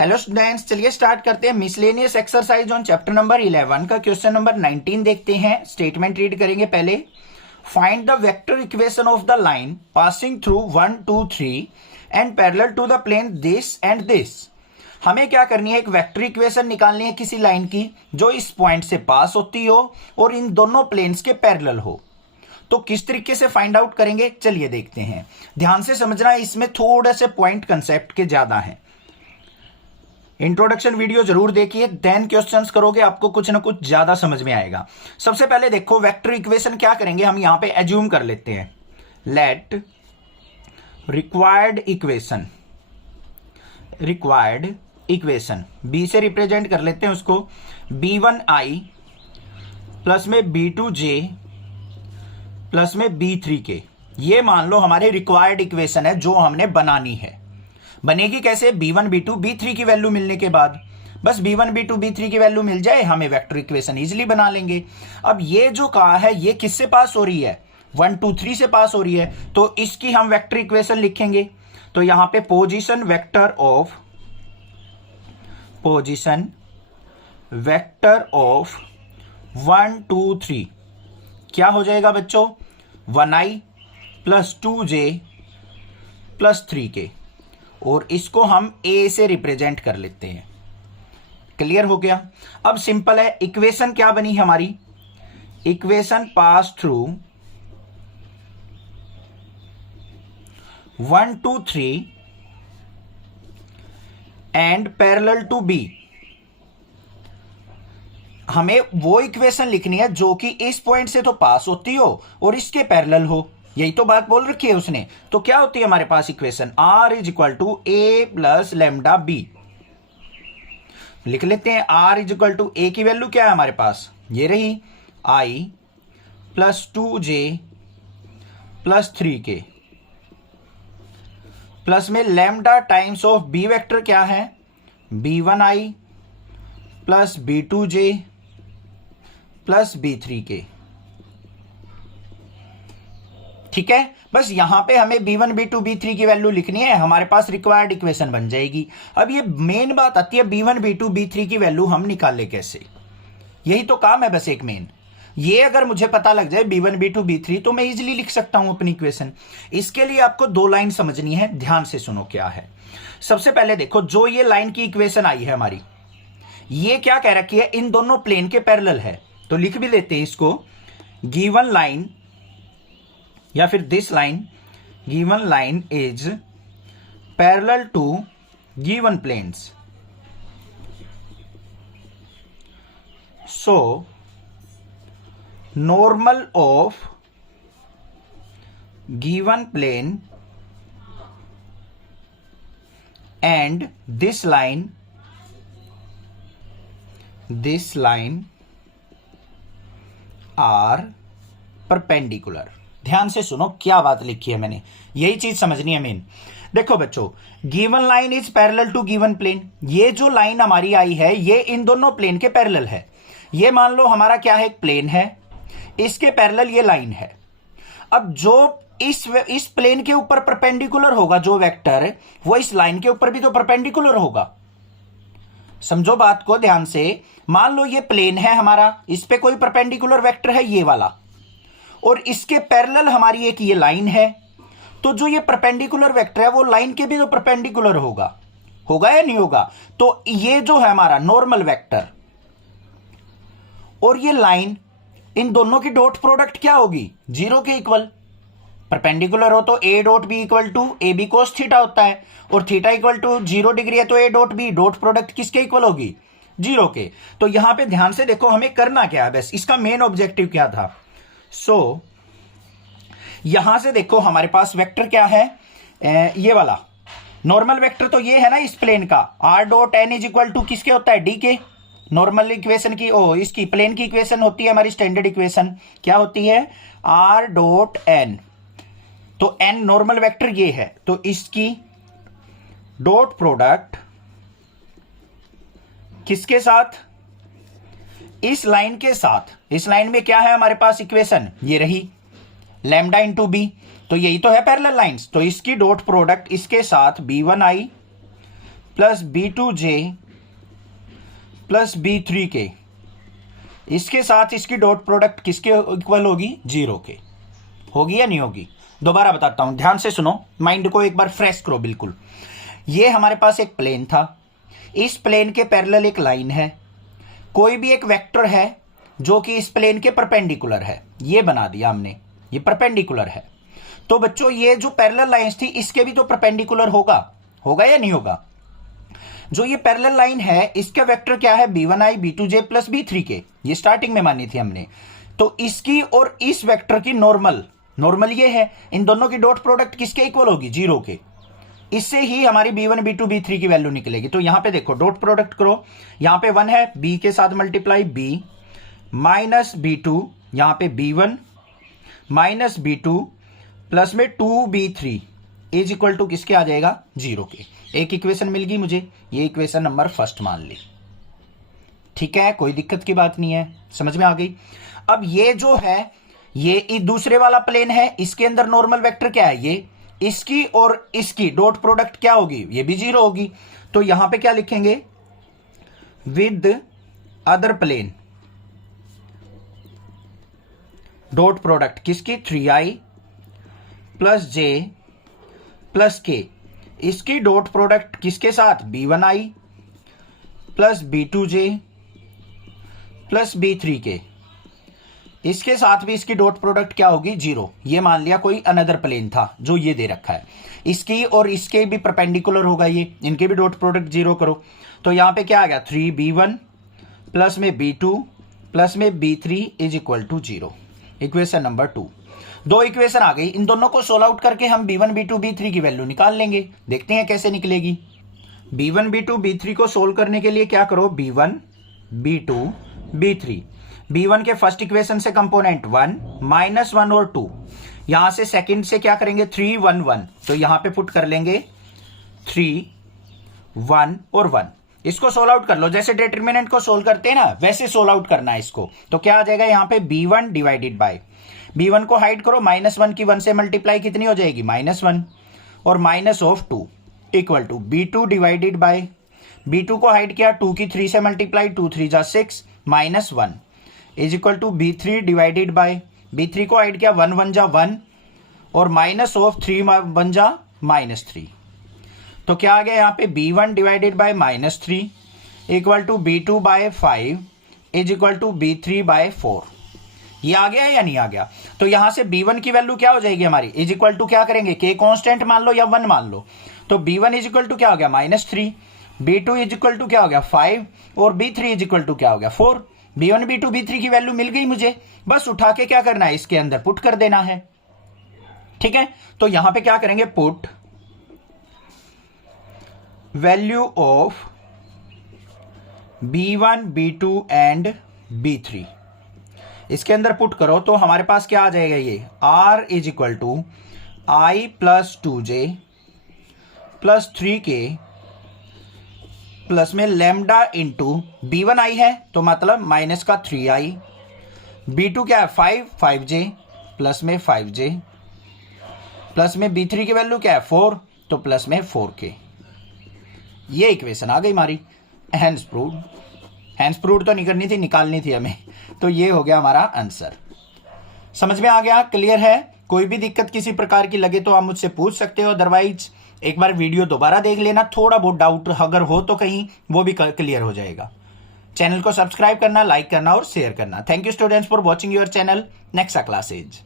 Hello students, चलिए start करते हैं। Miscellaneous exercise on chapter number 11 का क्वेश्चन नंबर 19 देखते हैं। स्टेटमेंट रीड करेंगे पहले। Find the vector equation of the line passing through 1 2 3 and parallel to the plane this and this. हमें क्या करनी है, एक वेक्टर इक्वेशन निकालनी है किसी लाइन की जो इस पॉइंट से पास होती हो और इन दोनों प्लेन्स के पैरेलल हो। तो किस तरीके से फाइंड आउट करेंगे, चलिए देखते हैं। ध्यान से समझना, इसमें थोड़े से पॉइंट कंसेप्ट के ज्यादा हैं। इंट्रोडक्शन वीडियो जरूर देखिए, देन क्वेश्चंस करोगे, आपको कुछ ना कुछ ज्यादा समझ में आएगा। सबसे पहले देखो, वेक्टर इक्वेशन क्या करेंगे, हम यहां पे एज्यूम कर लेते हैं। लेट रिक्वायर्ड इक्वेशन बी से रिप्रेजेंट कर लेते हैं उसको। b1i प्लस में b2j प्लस में b3k। ये मान लो हमारे रिक्वायर्ड इक्वेशन है जो हमने बनानी है। बनेगी कैसे, b1 b2 b3 की वैल्यू मिलने के बाद। बस b1 b2 b3 की वैल्यू मिल जाए, हमें वेक्टर इक्वेशन इजीली बना लेंगे। अब ये जो कहा है ये किससे पास हो रही है, 1 2 3 से पास हो रही है, तो इसकी हम वेक्टर इक्वेशन लिखेंगे। तो यहां पे पोजीशन वेक्टर ऑफ 1 2 3 क्या हो जाएगा बच्चों, 1i plus 2j plus 3k, और इसको हम a से रिप्रेजेंट कर लेते हैं। क्लियर हो गया। अब सिंपल है, इक्वेशन क्या बनी हमारी, equation pass through 1 2 3 and parallel to b। हमें वो इक्वेशन लिखनी है जो कि इस पॉइंट से तो पास होती हो और इसके पैरेलल हो। यही तो बात बोल रखी है उसने। तो क्या होती है हमारे पास equation, r is equal to a plus lambda b। लिख लेते हैं, r is equal to a की वैल्यू क्या है हमारे पास, ये रही i plus 2j plus 3k plus में lambda times of b vector क्या है, b1i plus b2j plus b3k। ठीक है, बस यहां पे हमें b1 b2 b3 की वैल्यू लिखनी है, हमारे पास रिक्वायर्ड इक्वेशन बन जाएगी। अब ये मेन बात आती है, b1 b2 b3 की वैल्यू हम निकाले कैसे, यही तो काम है बस एक मेन। ये अगर मुझे पता लग जाए b1 b2 b3 तो मैं इजीली लिख सकता हूं अपनी इक्वेशन। इसके लिए आपको दो लाइन समझनी है, ध्यान से सुनो क्या है। सबसे पहले देखो, जो ये लाइन की इक्वेशन आई है हमारी, ये क्या कह रखी है, इन दोनों प्लेन के पैरेलल है। तो लिख भी देते हैं इसको, गिवन लाइन या फिर this line, given line is parallel to given planes. So normal of given plane and this line are perpendicular. ध्यान से सुनो क्या बात लिखी है मैंने, यही चीज समझनी है मेन। देखो बच्चों, given line is parallel to given plane. ये जो लाइन हमारी आई है ये इन दोनों प्लेन के पैरेलल है। ये मान लो हमारा क्या है, एक प्लेन है, इसके पैरेलल ये लाइन है। अब जो इस प्लेन के ऊपर परपेंडिकुलर होगा जो वेक्टर, वो इस लाइन के ऊपर भी तो परपेंडिकुलर होगा। समझो बात को ध्यान से। मान लो ये प्लेन है हमारा, इस पे कोई परपेंडिकुलर वेक्टर है ये वाला, और इसके पैरेलल हमारी एक ये लाइन है। तो जो ये परपेंडिकुलर वेक्टर है वो लाइन के भी तो परपेंडिकुलर होगा या नहीं होगा। तो ये जो है हमारा नॉर्मल वेक्टर और ये लाइन, इन दोनों की डॉट प्रोडक्ट क्या होगी, 0 के इक्वल। परपेंडिकुलर हो तो a dot B equal to A B cos theta होता है, और थीटा इक्वल टू 0 डिग्री है तो a dot B dot product किसके इक्वल होगी, 0 के। तो यहां पे ध्यान से देखो हमें करना क्या है, बस इसका मेन ऑब्जेक्टिव क्या था। सो यहां से देखो हमारे पास वेक्टर क्या है, ये वाला नॉर्मल वेक्टर तो ये है ना इस प्लेन का, r dot n is equal to किसके होता है, d के। नॉर्मल इक्वेशन की इसकी प्लेन की इक्वेशन होती है हमारी स्टैंडर्ड इक्वेशन, क्या होती है, r डॉट n। तो n नॉर्मल वेक्टर ये है, तो इसकी डॉट प्रोडक्ट किसके साथ, इस लाइन के साथ। इस लाइन में क्या है हमारे पास इक्वेशन, ये रही लैम्डा इंटू बी। तो यही तो है पैरेलल लाइंस। तो इसकी डॉट प्रोडक्ट इसके साथ b1i plus B2J plus B3K, इसके साथ इसकी डॉट प्रोडक्ट किसके इक्वल होगी? 0 के। होगी या नहीं होगी? दोबारा बताता हूं, ध्यान से सुनो, माइंड को एक बार फ्रेश करो बिल्कुल। ये हमारे पास एक प्लेन था, इस प्लेन के पैरेलल एक लाइन है, कोई भी एक वेक्टर है जो कि इस प्लेन के परपेंडिकुलर है, ये बना दिया हमने, ये परपेंडिकुलर है। तो बच्चों ये जो पैरेलल लाइंस थी इसके भी तो परपेंडिकुलर होगा, होगा या नहीं होगा? जो ये पैरेलल लाइन है इसका वेक्टर क्या है? B1I B2J प्लस B3K, ये स्टार्टिंग में मानी थी हमने। तो इसकी और इस वेक्टर की नॉर्मल, नॉर्मल ये है, इन दोनों की डॉट प्रोडक्ट किसके इक्वल होगी? 0 के। इससे ही हमारी B1 B2 B3 की वैल्यू निकलेगी। तो यहां पे देखो डॉट प्रोडक्ट करो, यहां पे 1 है, B के साथ मल्टीप्लाई B माइनस B2, यहां पे B1 माइनस B2 प्लस में 2B3 इज इक्वल टू किसके आ जाएगा? 0 के। एक इक्वेशन मिल गई मुझे, ये इक्वेशन नंबर फर्स्ट मान ली। ठीक है, कोई दिक्कत की बात नहीं है, समझ में आ गई। अब ये जो है ये दूसरे वाला प्लेन है, इसके अंदर नॉर्मल वेक्टर क्या है? ये इसकी और इसकी डॉट प्रोडक्ट क्या होगी? ये भी 0 होगी। तो यहां पे क्या लिखेंगे? With other plane dot product किसकी? 3I plus J plus K, इसकी डॉट प्रोडक्ट किसके साथ? B1I plus B2J plus B3K, इसके साथ भी इसकी डॉट प्रोडक्ट क्या होगी? 0। ये मान लिया कोई अनदर प्लेन था जो ये दे रखा है, इसकी और इसके भी परपेंडिकुलर होगा ये, इनके भी डॉट प्रोडक्ट 0 करो। तो यहां पे क्या आ गया? 3B1 प्लस में B2 प्लस में B3 is equal to 0। Equation number 2। दो इक्वेशन आ गई, इन दोनों को सोल्व आउट करके हम B1 B2 B3 की वैल्यू निकाल लेंगे। देखते हैं कैसे निकलेगी। B1 B2 B3 को सोल्व करने के लिए क्या करो? B1 B2 B3, B1 के फर्स्ट इक्वेशन से कंपोनेंट 1 -1 और 2, यहां से सेकंड से क्या करेंगे? 3 1 1, तो यहां पे पुट कर लेंगे 3 1 और 1। इसको सोल्व आउट कर लो, जैसे डिटरमिनेंट को सोल्व करते हैं ना वैसे सोल्व आउट करना है इसको। तो क्या आ जाएगा यहां पे? B1 डिवाइडेड बाय B1 को हाइड करो, -1 की 1 से मल्टीप्लाई कितनी हो जाएगी? -1 और minus of 2 equal to B2 divided by B2 को हाइड किया, 2 की 3 से मल्टीप्लाई, 2 3 जा 6 -1 is equal to B3 divided by B3 को हाइड किया, 1 1 जा 1 और माइनस ऑफ 3 1 जा -3। तो क्या आ गया यहाँ पे? B1 divided by -3 equal to B2 by 5 is equal to B3 by 4। ये आ गया या नहीं आ गया? तो यहां से B1 की वैल्यू क्या हो जाएगी हमारी? इज इक्वल टू क्या करेंगे? K कांस्टेंट मान लो या 1 मान लो। तो B1 इज इक्वल टू क्या हो गया? -3, B2 इज इक्वल टू क्या हो गया? 5 और B3 इज इक्वल टू क्या हो गया? 4। B1 B2 B3 की वैल्यू मिल गई मुझे, बस उठा के क्या करना है? इसके अंदर पुट कर देना है। ठीक है, तो यहां पे क्या करेंगे? Put value of B1 B2 and B3, इसके अंदर पुट करो तो हमारे पास क्या आ जाएगा? ये R is equal to I plus 2J plus 3K plus में लैम्डा इंटू B1I है तो मतलब माइनस का 3I, B2 क्या है? 5J प्लस में 5J प्लस में B3 की वैल्यू क्या है? 4, तो प्लस में 4K। ये इक्वेशन आ गई हमारी। हैंस प्रूव्ड तो नहीं करनी थी, निकालनी थी हमें। तो ये हो गया हमारा आंसर। समझ में आ गया? क्लियर है? कोई भी दिक्कत किसी प्रकार की लगे तो आप मुझसे पूछ सकते हो, अदरवाइज एक बार वीडियो दोबारा देख लेना, थोड़ा बहुत डाउट अगर हो तो कहीं वो भी क्लियर हो जाएगा। चैनल को सब्सक्राइब करना, लाइक करना और शेयर करना। Thank you students for watching your channel. Next classes.